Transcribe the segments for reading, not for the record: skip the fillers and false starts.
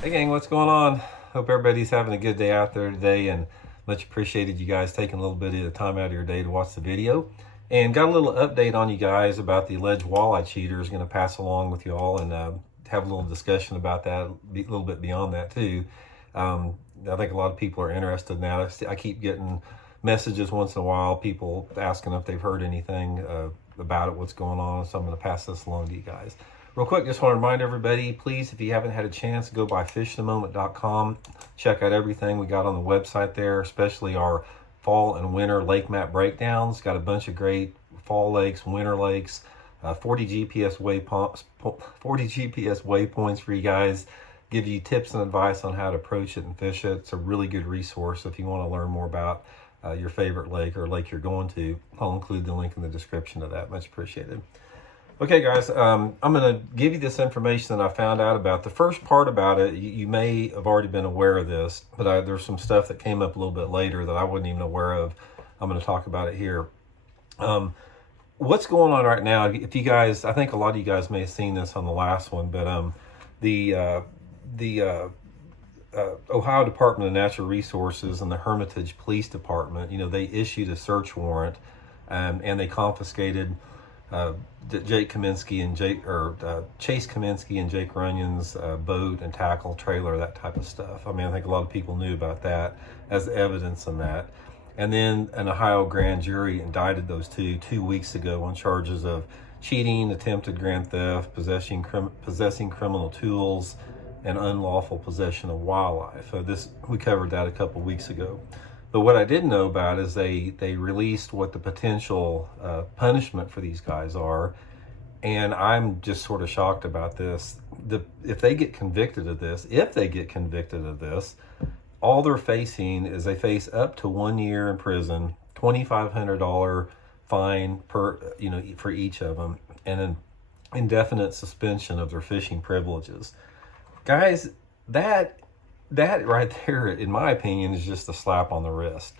Hey gang, what's going on? Hope everybody's having a good day out there today, and much appreciated you guys taking a little bit of the time out of your day to watch the video. And got a little update on you guys about the alleged walleye cheaters. Going to pass along with you all and have a little discussion about that, a little bit beyond that too. I think a lot of people are interested in that. I keep getting messages once in a while, people asking if they've heard anything about it, what's going on. So I'm going to pass this along to you guys. Real quick, just want to remind everybody, please, if you haven't had a chance, go by fishthemoment.com. Check out everything we got on the website there, especially our fall and winter lake map breakdowns. Got a bunch of great fall lakes, winter lakes, 40 GPS waypoints for you guys. Give you tips and advice on how to approach it and fish it. It's a really good resource if you want to learn more about your favorite lake or lake you're going to. I'll include the link in the description of that. Much appreciated. Okay, guys, I'm going to give you this information that I found out about. The first part about it, you may have already been aware of this, but there's some stuff that came up a little bit later that I wasn't even aware of. I'm going to talk about it here. What's going on right now, if you guys, I think a lot of you guys may have seen this on the last one, but the Ohio Department of Natural Resources and the Hermitage Police Department, they issued a search warrant, and they confiscated Chase Kaminsky and Jake Runyon's boat and tackle trailer, that type of stuff. I mean, I think a lot of people knew about that as evidence in that. And then an Ohio grand jury indicted those two weeks ago on charges of cheating, attempted grand theft, possessing criminal tools, and unlawful possession of wildlife. So we covered that a couple weeks ago. But what I didn't know about is they released what the potential punishment for these guys are. And I'm just sort of shocked about this. If they get convicted of this, all they're facing is they face up to 1 year in prison, $2,500 fine for each of them, and an indefinite suspension of their fishing privileges. Guys, that right there, in my opinion, is just a slap on the wrist.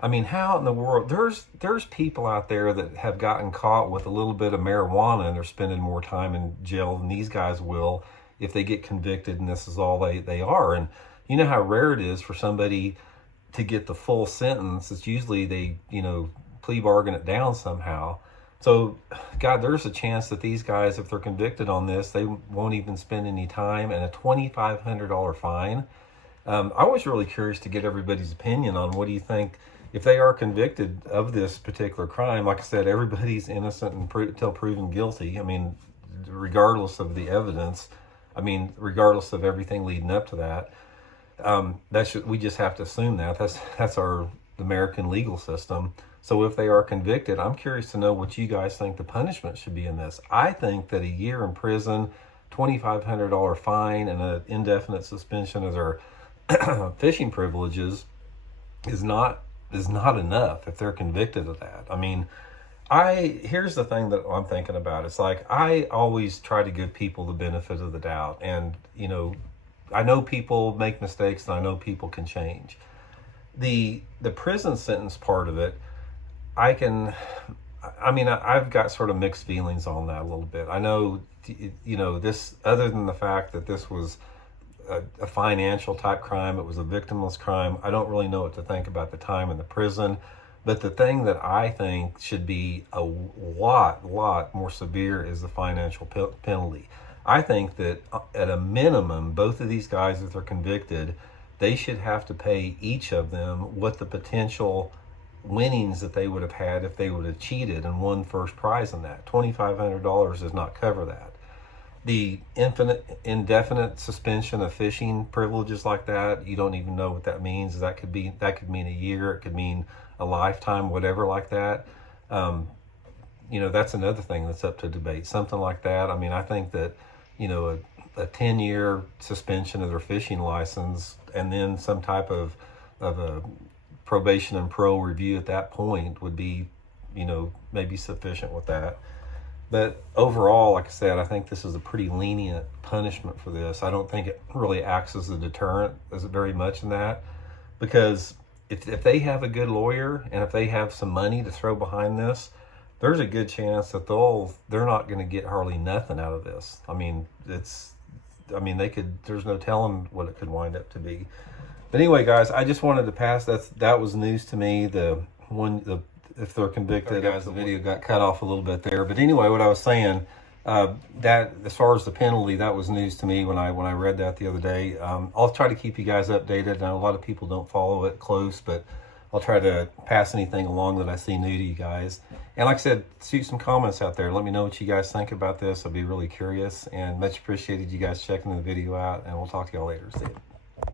I mean, how in the world, there's people out there that have gotten caught with a little bit of marijuana and they're spending more time in jail than these guys will if they get convicted and this is all they are. And you know how rare it is for somebody to get the full sentence. It's usually they, plea bargain it down somehow. So, God, there's a chance that these guys, if they're convicted on this, they won't even spend any time, and a $2,500 fine. I was really curious to get everybody's opinion on what do you think if they are convicted of this particular crime. Like I said, everybody's innocent until proven guilty. I mean, regardless of the evidence. I mean, regardless of everything leading up to that. We just have to assume that. That's our American legal system. So if they are convicted, I'm curious to know what you guys think the punishment should be in this. I think that a year in prison, $2,500 fine, and an indefinite suspension of their fishing privileges is not enough if they're convicted of that. I mean, here's the thing that I'm thinking about. It's like I always try to give people the benefit of the doubt, and I know people make mistakes, and I know people can change. The prison sentence part of it, I've got sort of mixed feelings on that a little bit. I know, this, other than the fact that this was a financial type crime, it was a victimless crime, I don't really know what to think about the time in the prison. But the thing that I think should be a lot more severe is the financial penalty. I think that at a minimum, both of these guys, if they're convicted, they should have to pay each of them what the potential winnings that they would have had if they would have cheated and won first prize in that. $2,500 does not cover that. The indefinite suspension of fishing privileges like that, you don't even know what that means. That could mean a year, it could mean a lifetime, whatever like that. That's another thing that's up to debate. Something like that. I mean, I think that, a 10-year suspension of their fishing license and then some type of a probation and parole review at that point would be, maybe sufficient with that. But overall, like I said, I think this is a pretty lenient punishment for this. I don't think it really acts as a deterrent as very much in that, because if they have a good lawyer and if they have some money to throw behind this, there's a good chance that they're not going to get hardly nothing out of this. I mean, I mean, there's no telling what it could wind up to be. But anyway, guys, I just wanted to pass, that was news to me. If they're convicted, guys, the video got cut off a little bit there. But anyway, what I was saying, that as far as the penalty, that was news to me when I read that the other day. I'll try to keep you guys updated. I know a lot of people don't follow it close, but I'll try to pass anything along that I see new to you guys. And like I said, shoot some comments out there. Let me know what you guys think about this. I'll be really curious, and much appreciated you guys checking the video out, and we'll talk to y'all later. See you.